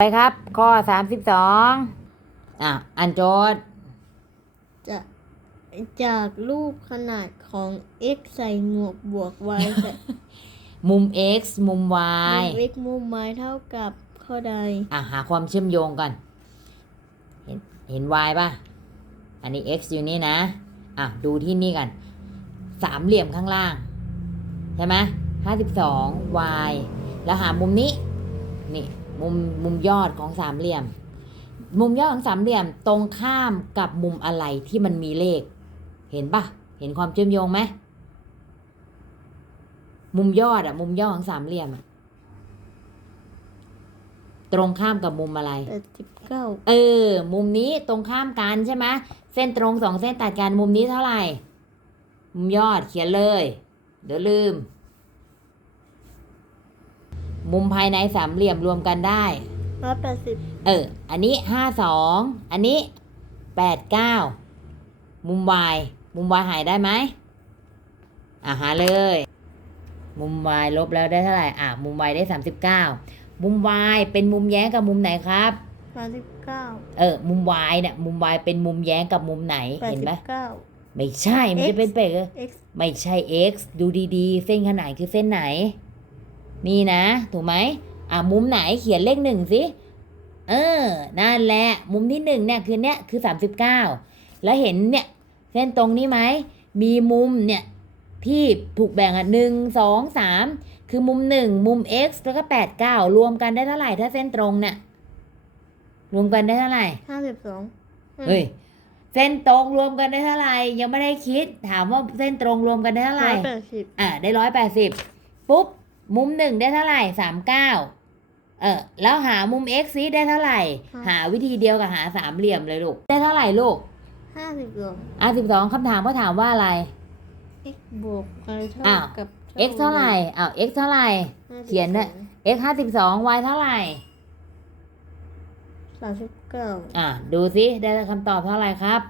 ไปครับ ข้อสามสิบสองอะอันโจทย์จะจากรูปขนาดของ x ใส่หมวกบวก y ใส่มุม x มุม y มุม x มุม y เท่ากับข้อใด อะหาความเชื่อมโยงก่อน เห็นเห็น y ป่ะ อันนี้ x อยู่นี่นะ อะ ดูที่นี่กัน สามเหลี่ยมข้างล่าง ใช่ไหมห้าสิบสอง y แล้วหามุมนี้ นี่ มุมมุมยอดของสามเหลี่ยม มุมยอดของสามเหลี่ยมตรงข้ามกับมุมอะไรที่มันมีเลข เห็นปะเห็นความเชื่อมโยงไหมมุมยอดอะมุมยอดของสามเหลี่ยมอะตรงข้ามกับมุมอะไร89เออ มุมนี้ตรงข้ามกันใช่ไหมเส้นตรงสองเส้นตัดกันมุมนี้เท่าไหร่ มุมยอดเขียนเลย เดี๋ยวลืม มุมภายในสามเหลี่ยมรวมกันได้180เออ อันนี้ห้าสองอันนี้แปดเก้ามุม y มุม y หายได้ไหมอะหาเลย มุม y ลบแล้วได้เท่าไหร่ อะ มุม y ได้สามสิบเก้ามุม y เป็นมุมแย้งกับมุมไหนครับ39เออ มุม y เนี่ยมุม y เป็นมุมแย้งกับมุมไหนเห็นไหม89ไม่ใช่มันจะเป็นเป็ดเหรอ x ไม่ใช่ x ดูดีๆ เส้นขนาดคือเส้นไหน นี่นะ ถูกไหมอะมุมไหนเขียนเลขหนึ่งสิเออ นั่นแหละ มุมที่หนึ่งเนี่ยคือเนี่ยคือสามสิบเก้าแล้วเห็นเนี่ยเส้นตรงนี้ไหม มีมุมเนี่ยที่ถูกแบ่งอะหนึ่งสองสามคือมุมหนึ่งมุม x แล้วก็แปดเก้ารวมกันได้เท่าไหร่ถ้าเส้นตรงเนี่ยรวมกันได้เท่าไหร่52เฮ้ย เส้นตรงรวมกันได้เท่าไหร่ยังไม่ได้คิด ถามว่าเส้นตรงรวมกันได้เท่าไหร่180อ่าได้ร้อยแปดสิบปุ๊บ มุมหนึ่งได้เท่าไหร่สามเก้าเออแล้วหามุม x ซิได้เท่าไหร่ค่ะหาวิธีเดียวกับหาสามเหลี่ยมเลยลูก ได้เท่าไหร่ลูก52อะสิบสองคำถามก็ถามว่าอะไร x บวก y เท่าอ้าวกับ x เท่าไหร่อ้าว x เท่าไหร่52เขียนด้วย x ห้าสิบสอง y เท่าไหร่39อะดูซิได้คำตอบเท่าไหร่ครับ